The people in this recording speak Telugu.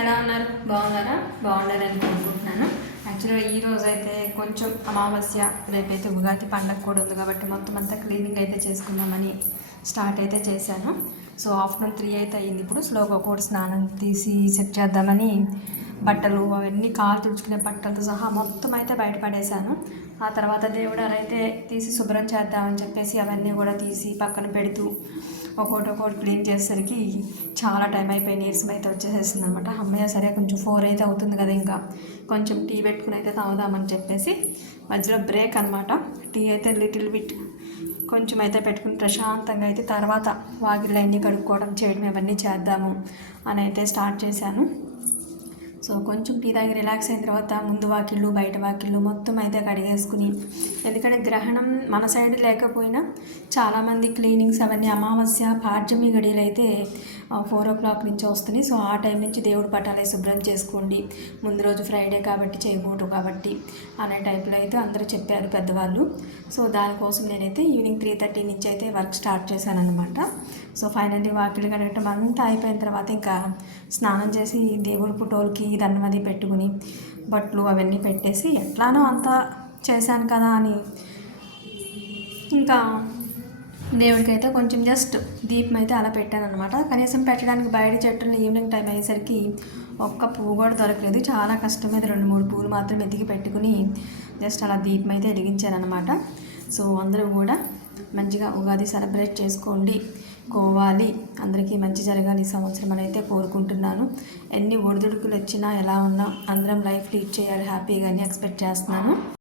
ఎలా ఉన్నారు? బాగున్నారా? బాగుండాలని కోరుకుంటున్నాను. యాక్చువల్గా ఈరోజు అయితే కొంచెం అమావాస్య, రేపైతే ఉగాది పండగ కూడా ఉంది కాబట్టి మొత్తం అంతా క్లీనింగ్ అయితే చేసుకుందామని స్టార్ట్ అయితే చేశాను. సో ఆఫ్టర్నూన్ 3 అయితే అయ్యింది. ఇప్పుడు స్లోగా కూడా స్నానం తీసి సెట్ చేద్దామని బట్టలు అవన్నీ కాలు తుడుచుకునే బట్టలతో సహా మొత్తం అయితే బయటపడేశాను. ఆ తర్వాత దేవుడు అయితే తీసి శుభ్రం చేద్దామని చెప్పేసి అవన్నీ కూడా తీసి పక్కన పెడుతూ ఒక్కొక్కటి క్లీన్ చేసేసరికి చాలా టైం అయిపోయి నీరసం అయితే వచ్చేసేసింది అనమాట. అమ్మయ్య సరే కొంచెం 4 అయితే అవుతుంది కదా, ఇంకా కొంచెం టీ పెట్టుకుని అయితే తాగుదామని చెప్పేసి మధ్యలో బ్రేక్ అనమాట. టీ అయితే లిటిల్ బిట్ కొంచెం అయితే పెట్టుకుని ప్రశాంతంగా అయితే తర్వాత వాకిళ్ళు అన్నీ కడుక్కోవడం చేయడం ఇవన్నీ చేద్దాము అని అయితే స్టార్ట్ చేశాను. సో కొంచెం టీ తాగి రిలాక్స్ అయిన తర్వాత ముందు వాకిళ్ళు బయట వాకిళ్ళు మొత్తం అయితే కడిగేసుకుని, ఎందుకంటే గ్రహణం మన సైడ్ లేకపోయినా చాలామంది క్లీనింగ్స్ అవన్నీ అమావాస్య పాడ్యమి గడియలు అయితే 4 o'clock నుంచి వస్తున్నాయి. సో ఆ టైం నుంచి దేవుడు పటాలే శుభ్రం చేసుకోండి, ముందు రోజు ఫ్రైడే కాబట్టి చేయకూడదు కాబట్టి అనే టైప్లో అయితే అందరూ చెప్పారు పెద్దవాళ్ళు. సో దానికోసం నేనైతే ఈవినింగ్ 3:30 నుంచి అయితే వర్క్ స్టార్ట్ చేశాను అనమాట. సో ఫైనల్లీ వాకిళ్ళు కడగటం అంతా అయిపోయిన తర్వాత ఇంకా స్నానం చేసి దేవుడి ఫోటోలకి దండం అది పెట్టుకుని బట్టలు అవన్నీ పెట్టేసి ఎట్లానో అంతా చేశాను కదా అని ఇంకా దేవుడికి అయితే కొంచెం జస్ట్ దీపం అయితే అలా పెట్టాను అనమాట. కనీసం పెట్టడానికి బయట చెట్టుని ఈవినింగ్ టైం అయ్యేసరికి ఒక్క పువ్వు కూడా దొరకలేదు. చాలా కష్టం మీద 2-3 పువ్వులు మాత్రం ఎదిగి పెట్టుకుని జస్ట్ అలా దీపం అయితే వెలిగించాను అనమాట. సో అందరూ కూడా మంచిగా ఉగాది సెలబ్రేట్ చేసుకోండి, కోవాలి, అందరికీ మంచి జరగాలి ఈ సంవత్సరం అని అయితే కోరుకుంటున్నాను. ఎన్ని ఒడిదుడుకులు వచ్చినా ఎలా ఉన్నా అందరం లైఫ్ లీడ్ చేయాలి హ్యాపీగా అని ఎక్స్పెక్ట్ చేస్తున్నాను.